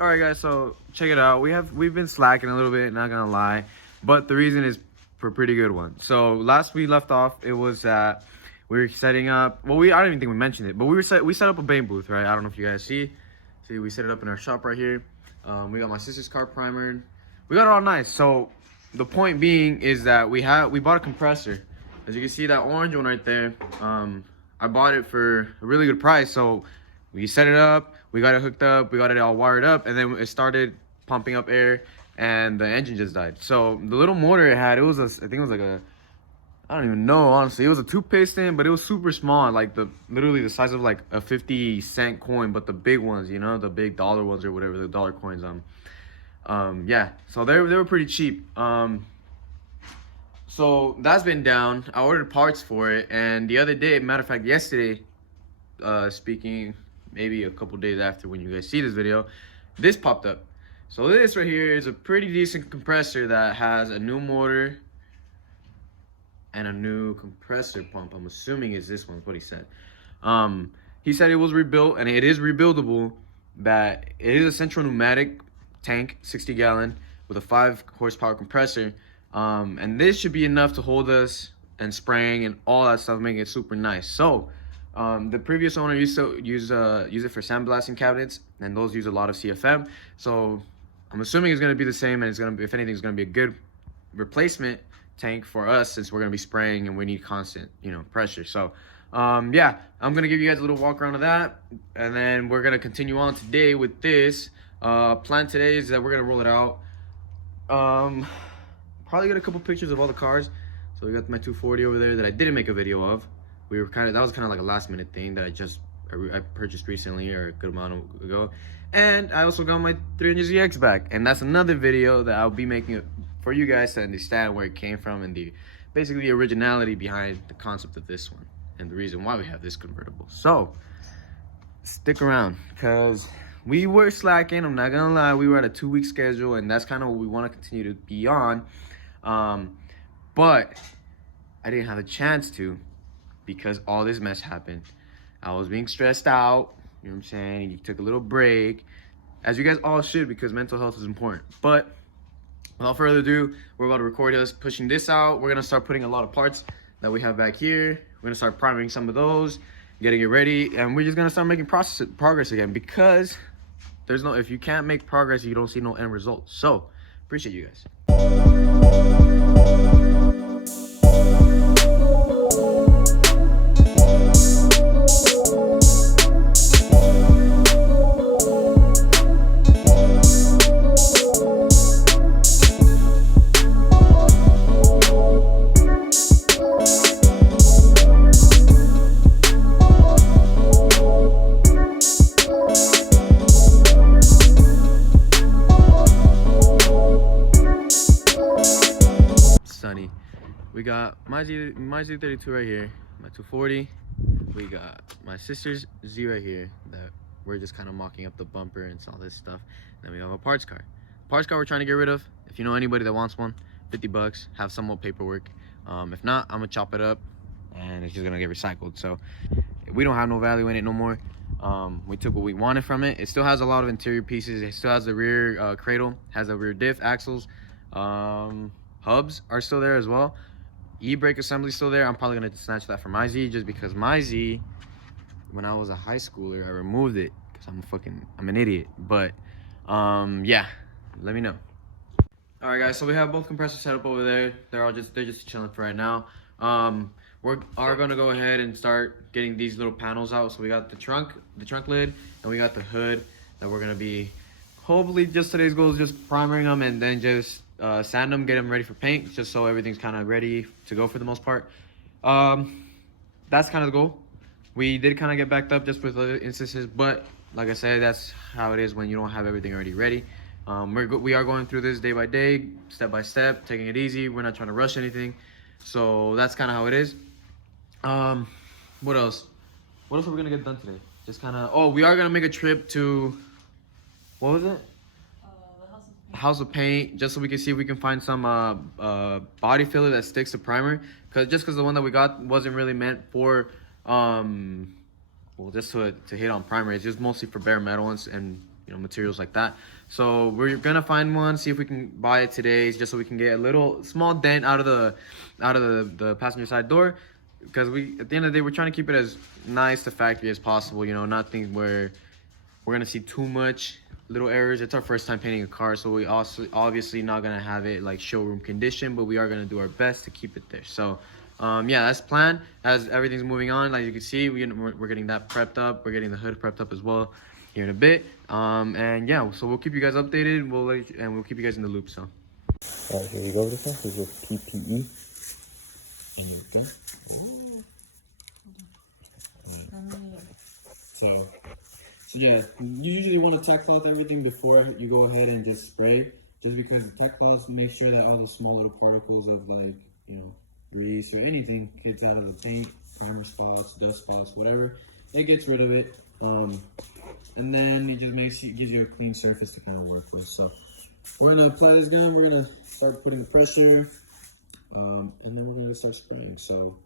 All right, guys. So check it out. We've been slacking a little bit, not gonna lie, but the reason is for a pretty good one. So last we left off, it was that we were setting up. Well, I don't even think we mentioned it, but we set up a bait booth, right? I don't know if you guys see. See, we set it up in our shop right here. We got my sister's car primered. We got it all nice. So the point being is that we bought a compressor. As you can see, that orange one right there. I bought it for a really good price. So we set it up, we got it hooked up, we got it all wired up, and then it started pumping up air, and the engine just died. So the little motor it had, I think it was like I don't even know, honestly. It was a 2 piston, but it was super small, like literally the size of like a 50-cent coin, but the big ones, you know, the big dollar ones or whatever, the dollar coins. Yeah. So they were pretty cheap. So that's been down. I ordered parts for it, and the other day, matter of fact, yesterday, speaking maybe a couple days after when you guys see this video, this popped up. So this right here is a pretty decent compressor that has a new motor and a new compressor pump. I'm assuming is this one, what he said. He said it was rebuilt, and it is rebuildable, that it is a central pneumatic tank, 60-gallon, with a 5 horsepower compressor. And this should be enough to hold us and spraying and all that stuff, making it super nice. So the previous owner used to use it for sandblasting cabinets, and those use a lot of CFM. So I'm assuming it's going to be the same, and it's going to be, if anything, it's going to be a good replacement tank for us, since we're going to be spraying and we need constant, you know, pressure. So yeah, I'm going to give you guys a little walk around of that, and then we're going to continue on today with this. Plan today is that we're going to roll it out. Probably get a couple pictures of all the cars. So we got my 240 over there that I didn't make a video of. That was kind of like a last minute thing that I purchased recently, or a good amount ago. And I also got my 300ZX back, and that's another video that I'll be making for you guys to understand where it came from, and basically the originality behind the concept of this one and the reason why we have this convertible. So stick around, because we were slacking, I'm not gonna lie. We were at a 2-week schedule, and that's kind of what we want to continue to be on. But I didn't have a chance to, because all this mess happened. I was being stressed out, you know what I'm saying? You took a little break, as you guys all should, because mental health is important. But without further ado, we're about to record us pushing this out. We're gonna start putting a lot of parts that we have back here. We're gonna start priming some of those, getting it ready, and we're just gonna start making progress again, because if you can't make progress, you don't see no end result. So appreciate you guys. Sunny. We got my Z32 right here, my 240. We got my sister's Z right here that we're just kind of mocking up the bumper and all this stuff. Then we have a parts car. Parts car we're trying to get rid of. If you know anybody that wants one, 50 bucks, have some more paperwork. If not, I'm gonna chop it up and it's just gonna get recycled. So we don't have no value in it no more. We took what we wanted from it. It still has a lot of interior pieces. It still has the rear cradle, has a rear diff, axles. Hubs are still there as well. E-brake assembly still there. I'm probably gonna snatch that for my Z, just because my Z, when I was a high schooler, I removed it because I'm an idiot. But yeah, let me know. All right, guys. So we have both compressors set up over there. They're just chilling for right now. We are gonna go ahead and start getting these little panels out. So we got the trunk lid, and we got the hood that we're gonna be, hopefully, just today's goal is just primering them, and then just sand them, get them ready for paint, just so everything's kind of ready to go for the most part. That's kind of the goal. We did kind of get backed up just with other instances, but like I said, that's how it is when you don't have everything already ready. We are going through this day by day, step by step, taking it easy. We're not trying to rush anything, so that's kind of how it is. What else are we gonna get done today? Just kind of, we are gonna make a trip to, what was it? House of Paint, just so we can see if we can find some body filler that sticks to primer, because the one that we got wasn't really meant for just to hit on primer. It's just mostly for bare metal and materials like that. So we're gonna find one, see if we can buy it today, just so we can get a little small dent out of the passenger side door, because at the end of the day, we're trying to keep it as nice to factory as possible. Nothing where we're gonna see too much little errors. It's our first time painting a car, so we also obviously not gonna have it like showroom condition, but we are gonna do our best to keep it there. So yeah, that's plan. As everything's moving on, like you can see, we're getting that prepped up. We're getting the hood prepped up as well here in a bit. And yeah, so we'll keep you guys updated. We'll keep you guys in the loop. So all right, here you go. This is your PPE. And you go. So yeah, you usually want to tack cloth everything before you go ahead and just spray, just because the tack cloth makes sure that all the small little particles of grease or anything gets out of the paint, primer spots, dust spots, whatever, it gets rid of it. And then it just gives you a clean surface to kind of work with. So we're gonna apply this gun, we're gonna start putting pressure, and then we're gonna start spraying. So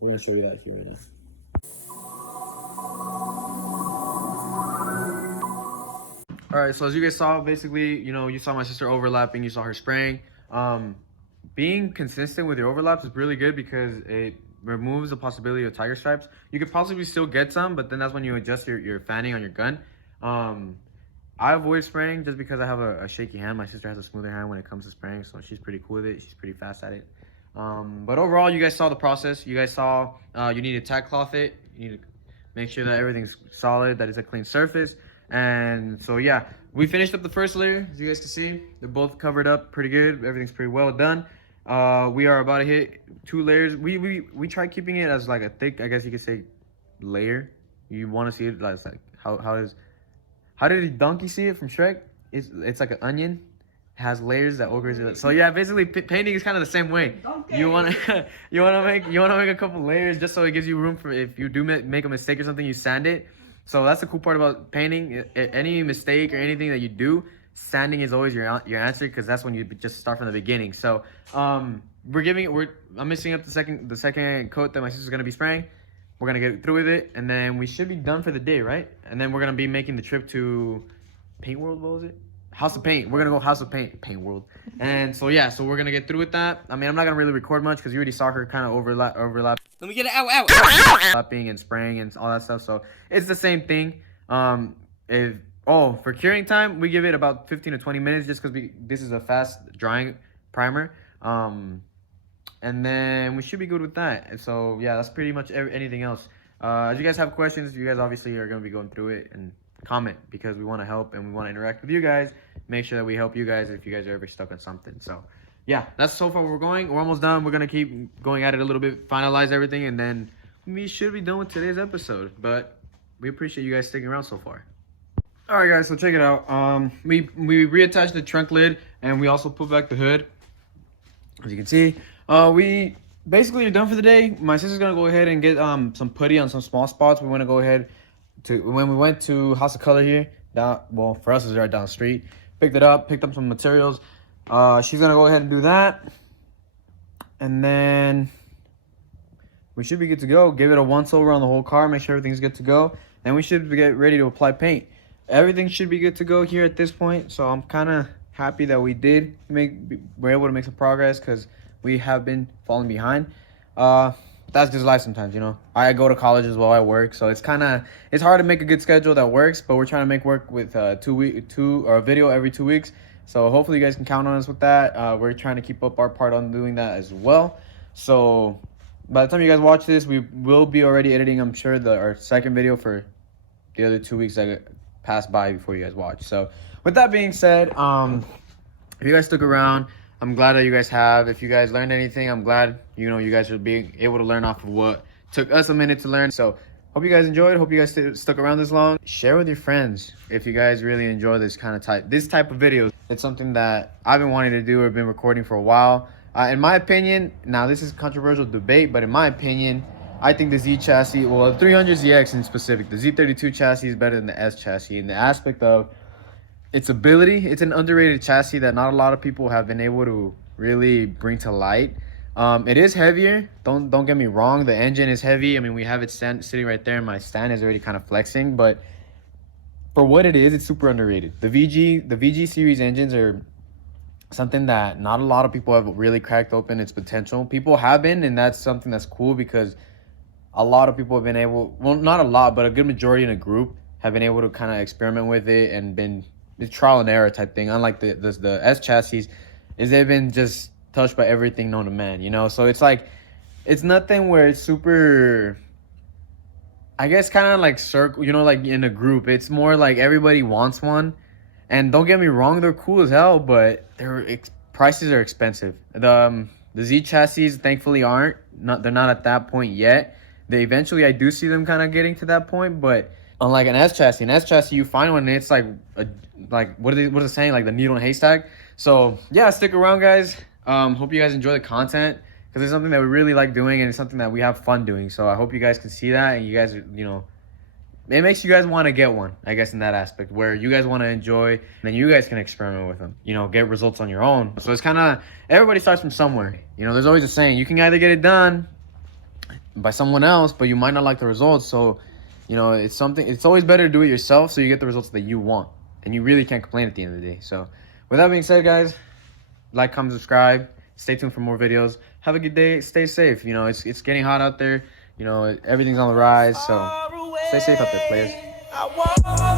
we're gonna show you that here right now. all right, so as you guys saw, basically, you saw my sister overlapping, you saw her spraying. Being consistent with your overlaps is really good because it removes the possibility of tiger stripes. You could possibly still get some, but then that's when you adjust your fanning on your gun. I avoid spraying just because I have a shaky hand. My sister has a smoother hand when it comes to spraying, so she's pretty cool with it. She's pretty fast at it. But overall, you guys saw the process. You guys saw you need to tack cloth it. You need to make sure that everything's solid, that it's a clean surface. And so yeah, we finished up the first layer. As you guys can see, they're both covered up pretty good. Everything's pretty well done. We are about to hit 2 layers. We try keeping it as like a thick, I guess you could say, layer. You want to see it like how did the donkey see it from Shrek? It's like an onion. It has layers that ogres. So yeah, basically painting is kind of the same way. You want to make a couple layers just so it gives you room for if you do make a mistake or something, you sand it. So that's the cool part about painting. Any mistake or anything that you do, sanding is always your answer, because that's when you just start from the beginning. So I'm mixing up the second coat that my sister's gonna be spraying. We're gonna get through with it, and then we should be done for the day, right? And then we're gonna be making the trip to Paint World. What was it? House of Paint. We're gonna go House of Paint World. And so yeah, so we're gonna get through with that. I mean, I'm not gonna really record much because you already saw her kind of overlap. Let me get it out. Overlapping and spraying and all that stuff. So it's the same thing. For curing time, we give it about 15 to 20 minutes just because this is a fast drying primer. And then we should be good with that. And so yeah, that's pretty much anything else. As you guys have questions, you guys obviously are gonna be going through it, and comment, because we want to help and we want to interact with you guys. Make sure that we help you guys if you guys are ever stuck on something. So yeah, that's so far where we're going. We're almost done. We're gonna keep going at it a little bit, finalize everything, and then we should be done with today's episode. But we appreciate you guys sticking around so far. All right guys, so check it out. We reattached the trunk lid, and we also put back the hood. As you can see, we basically are done for the day. My sister's gonna go ahead and get some putty on some small spots. We want to go ahead when we went to House of Color here, for us it's right down the street. Picked up some materials. She's gonna go ahead and do that, and then we should be good to go. Give it a once over on the whole car, make sure everything's good to go, and we should get ready to apply paint. Everything should be good to go here at this point, so I'm kind of happy that we're able to make some progress, because we have been falling behind. That's just life sometimes, I go to college as well, I work, so it's hard to make a good schedule that works, but we're trying to make work with a video every 2 weeks. So hopefully you guys can count on us with that. We're trying to keep up our part on doing that as well. So by the time you guys watch this, we will be already editing, I'm sure, our second video for the other 2 weeks that passed by before you guys watch. So with that being said, if you guys stuck around, I'm glad that you guys have. If you guys learned anything, I'm glad you guys are being able to learn off of what took us a minute to learn. So hope you guys enjoyed. Hope you guys stuck around this long. Share with your friends if you guys really enjoy this type of videos. It's something that I've been wanting to do or been recording for a while. In my opinion, now this is a controversial debate, but in my opinion, I think the Z chassis, the 300ZX in specific, the Z32 chassis is better than the S chassis in the aspect of its ability. It's an underrated chassis that not a lot of people have been able to really bring to light. It is heavier. Don't get me wrong. The engine is heavy. I mean, we have it sitting right there, and my stand is already kind of flexing. But for what it is, it's super underrated. The VG series engines are something that not a lot of people have really cracked open its potential. People have been, and that's something that's cool because a lot of people have been able, well, not a lot, but a good majority in a group have been able to kind of experiment with it and been it's trial and error type thing. Unlike the S chassis, is they've been just touched by everything known to man, you know? So it's like, it's nothing where it's super, I guess, kind of like circle, you know, like in a group. It's more like everybody wants one. And don't get me wrong, they're cool as hell, but prices are expensive. The Z chassis thankfully aren't. They're not at that point yet. They eventually, I do see them kind of getting to that point, but unlike an S chassis, you find one and it's like what is it saying, like the needle in a haystack. So yeah, stick around, guys. Hope you guys enjoy the content because it's something that we really like doing and it's something that we have fun doing. So I hope you guys can see that and you guys, you know, it makes you guys want to get one, I guess, in that aspect where you guys want to enjoy and then you guys can experiment with them, you know, get results on your own. So it's kind of, everybody starts from somewhere. You know, there's always a saying, you can either get it done by someone else, but you might not like the results. So, you know, it's always better to do it yourself so you get the results that you want. And you really can't complain at the end of the day. So with that being said, guys, like, comment, subscribe. Stay tuned for more videos. Have a good day. Stay safe. You know, it's getting hot out there. You know, everything's on the rise. So stay safe out there, players.